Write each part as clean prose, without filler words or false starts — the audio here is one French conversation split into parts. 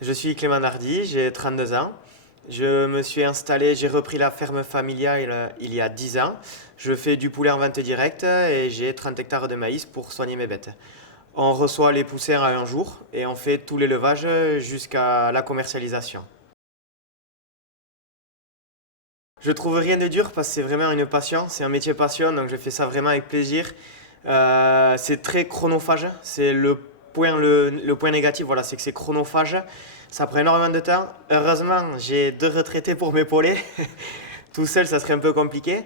Je suis Clément Nardi, j'ai 32 ans. Je me suis installé, j'ai repris la ferme familiale il y a 10 ans. Je fais du poulet en vente directe et j'ai 30 hectares de maïs pour soigner mes bêtes. On reçoit les poussins à un jour et on fait tout l'élevage jusqu'à la commercialisation. Je trouve rien de dur parce que c'est vraiment une passion, c'est un métier passion, donc je fais ça vraiment avec plaisir. C'est très chronophage, c'est le point négatif, voilà, c'est que c'est chronophage, ça prend énormément de temps. Heureusement, j'ai deux retraités pour m'épauler. Tout seul, ça serait un peu compliqué.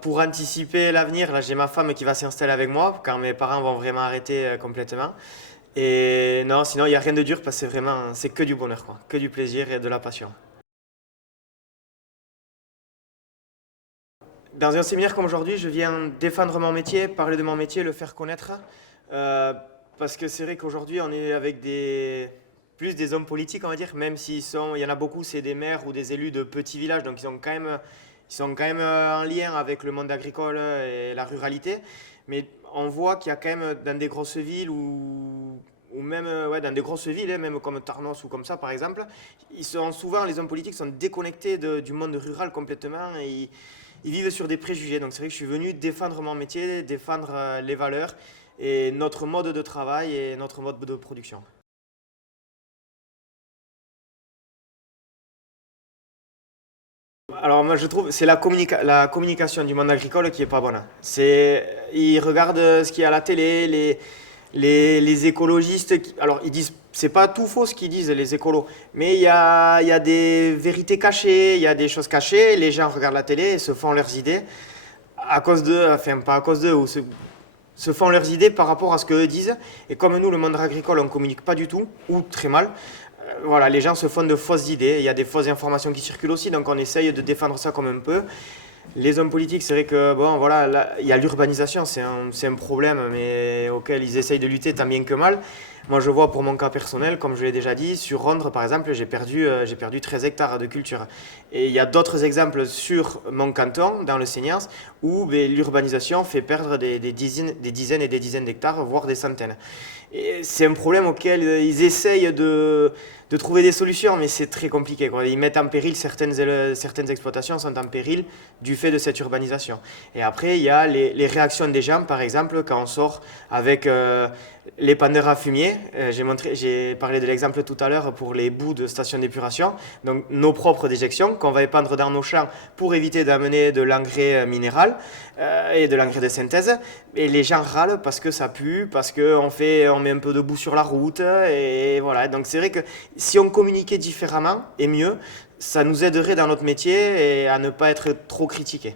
Pour anticiper l'avenir, là, j'ai ma femme qui va s'installer avec moi quand mes parents vont vraiment arrêter complètement. Et non, sinon, il n'y a rien de dur parce que c'est que du bonheur, quoi, que du plaisir et de la passion. Dans un séminaire comme aujourd'hui, je viens défendre mon métier, parler de mon métier, le faire connaître. Euh, Parce que c'est vrai qu'aujourd'hui, on est avec plus des hommes politiques, on va dire, même il y en a beaucoup, c'est des maires ou des élus de petits villages, donc ils sont quand même en lien avec le monde agricole et la ruralité. Mais on voit qu'il y a quand même dans des grosses villes ou même ouais, dans des grosses villes, hein, même comme Tarnos ou comme ça par exemple, les hommes politiques sont déconnectés du monde rural complètement et ils vivent sur des préjugés. Donc c'est vrai que je suis venu défendre mon métier, défendre les valeurs et notre mode de travail et notre mode de production. Alors moi je trouve c'est la communication du monde agricole qui est pas bonne. Ils regardent ce qu'il y a à la télé, les écologistes. Alors ils disent c'est pas tout faux ce qu'ils disent les écolos, mais il y a des vérités cachées, il y a des choses cachées. Les gens regardent la télé et se font leurs idées à cause d'eux, enfin pas à cause d'eux, se font leurs idées par rapport à ce qu'eux disent. Et comme nous, le monde agricole, on ne communique pas du tout, ou très mal, voilà, les gens se font de fausses idées. Il y a des fausses informations qui circulent aussi, donc on essaye de défendre ça comme un peu. Les hommes politiques, c'est vrai que bon, voilà, là, il y a l'urbanisation, c'est un problème, mais auquel ils essayent de lutter tant bien que mal. Moi, je vois pour mon cas personnel, comme je l'ai déjà dit, sur Rondres, par exemple, j'ai perdu 13 hectares de culture. Et il y a d'autres exemples sur mon canton, dans le Seigneurs, où ben, l'urbanisation fait perdre des dizaines et des dizaines d'hectares, voire des centaines. Et c'est un problème auquel ils essayent de trouver des solutions, mais c'est très compliqué, quoi. Ils mettent en péril certaines exploitations sont en péril du fait de cette urbanisation. Et après, il y a les réactions des gens, par exemple, quand on sort avec l'épandeur à fumier. J'ai parlé de l'exemple tout à l'heure pour les boues de stations d'épuration. Donc nos propres déjections qu'on va épandre dans nos champs pour éviter d'amener de l'engrais minéral et de l'engrais de synthèse. Et les gens râlent parce que ça pue, parce on met un peu de boue sur la route. Et voilà. Donc c'est vrai que si on communiquait différemment et mieux, ça nous aiderait dans notre métier et à ne pas être trop critiqué.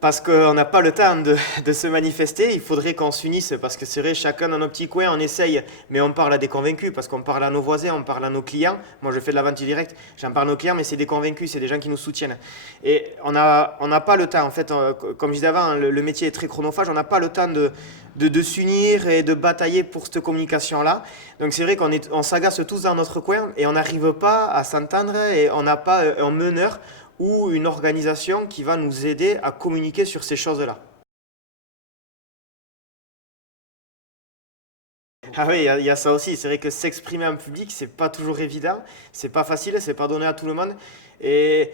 Parce qu'on n'a pas le temps de se manifester, il faudrait qu'on s'unisse, parce que c'est vrai, chacun dans nos petits coins, on essaye, mais on parle à des convaincus, parce qu'on parle à nos voisins, on parle à nos clients. Moi, je fais de la vente directe, j'en parle à nos clients, mais c'est des convaincus, c'est des gens qui nous soutiennent. Et on n'a pas le temps, en fait, comme je disais avant, le métier est très chronophage, on n'a pas le temps de s'unir et de batailler pour cette communication-là. Donc c'est vrai on s'agace tous dans notre coin et on n'arrive pas à s'entendre et on n'a pas un meneur ou une organisation qui va nous aider à communiquer sur ces choses-là. Ah oui, il y a ça aussi. C'est vrai que s'exprimer en public, c'est pas toujours évident, c'est pas facile, c'est pas donné à tout le monde. Et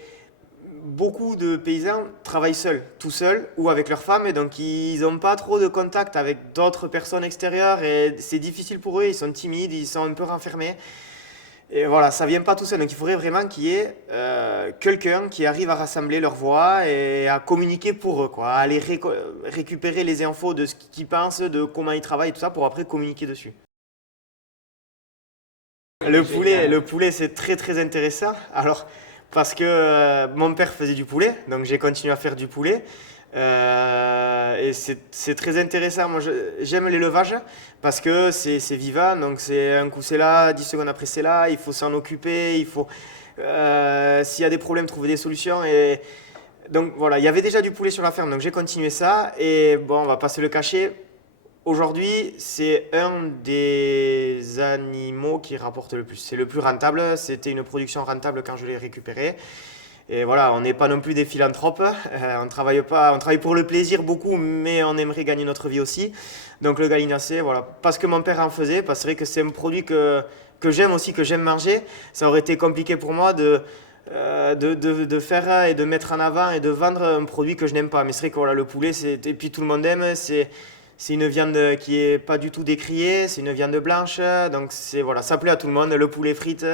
beaucoup de paysans travaillent seuls, tout seuls ou avec leurs femmes, et donc ils n'ont pas trop de contact avec d'autres personnes extérieures et c'est difficile pour eux, ils sont timides, ils sont un peu renfermés. Et voilà, ça vient pas tout seul. Donc il faudrait vraiment qu'il y ait quelqu'un qui arrive à rassembler leurs voix et à communiquer pour eux, quoi, à aller récupérer les infos de ce qu'ils pensent, de comment ils travaillent, tout ça, pour après communiquer dessus. Le poulet, c'est très très intéressant. Alors, parce que mon père faisait du poulet, donc j'ai continué à faire du poulet. Et c'est très intéressant. J'aime l'élevage parce que c'est vivant. Donc, c'est un coup c'est là, 10 secondes après c'est là. Il faut s'en occuper. S'il y a des problèmes, trouver des solutions. Et donc, voilà, il y avait déjà du poulet sur la ferme. Donc, j'ai continué ça. Et bon, on va pas se le cacher. Aujourd'hui, c'est un des animaux qui rapporte le plus. C'est le plus rentable. C'était une production rentable quand je l'ai récupéré. Et voilà, on n'est pas non plus des philanthropes, on travaille pas, on travaille pour le plaisir beaucoup, mais on aimerait gagner notre vie aussi. Donc le gallinacé, voilà, parce que mon père en faisait, parce que c'est vrai que c'est un produit que j'aime aussi, que j'aime manger. Ça aurait été compliqué pour moi de faire et de mettre en avant et de vendre un produit que je n'aime pas. Mais c'est vrai que voilà, le poulet, et puis tout le monde aime, c'est une viande qui est pas du tout décriée, c'est une viande blanche, donc voilà, ça plaît à tout le monde. Le poulet frites,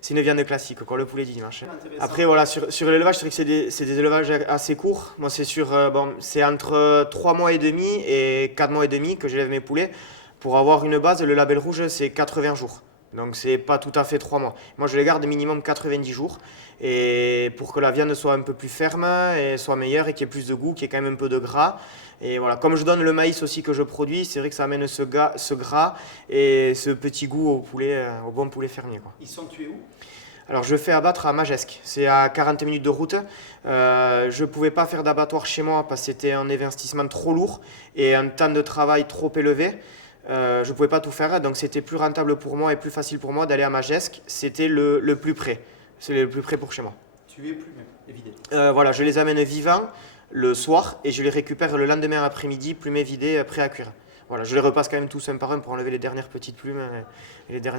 c'est une viande classique, quoi, le poulet du dimanche. Après, voilà, sur l'élevage, c'est vrai que c'est des élevages assez courts. Moi, c'est entre 3 mois et demi et 4 mois et demi que j'élève mes poulets. Pour avoir une base, le label rouge, c'est 80 jours. Donc, c'est pas tout à fait 3 mois. Moi, je les garde minimum 90 jours. Et pour que la viande soit un peu plus ferme et soit meilleure et qu'il y ait plus de goût, qu'il y ait quand même un peu de gras. Et voilà, comme je donne le maïs aussi que je produis, c'est vrai que ça amène ce gras et ce petit goût au poulet, au bon poulet fermier, quoi. Ils sont tués où? Alors je fais abattre à Magesque, c'est à 40 minutes de route. Je ne pouvais pas faire d'abattoir chez moi parce que c'était un investissement trop lourd et un temps de travail trop élevé. Je ne pouvais pas tout faire, donc c'était plus rentable pour moi et plus facile pour moi d'aller à Magesque. C'était le plus près, c'est le plus près pour chez moi. Tués plus même, évidemment. Voilà, je les amène vivants le soir et je les récupère le lendemain après-midi, plumés vidés, prêts à cuire. Voilà, je les repasse quand même tous un par un pour enlever les dernières petites plumes et les dernières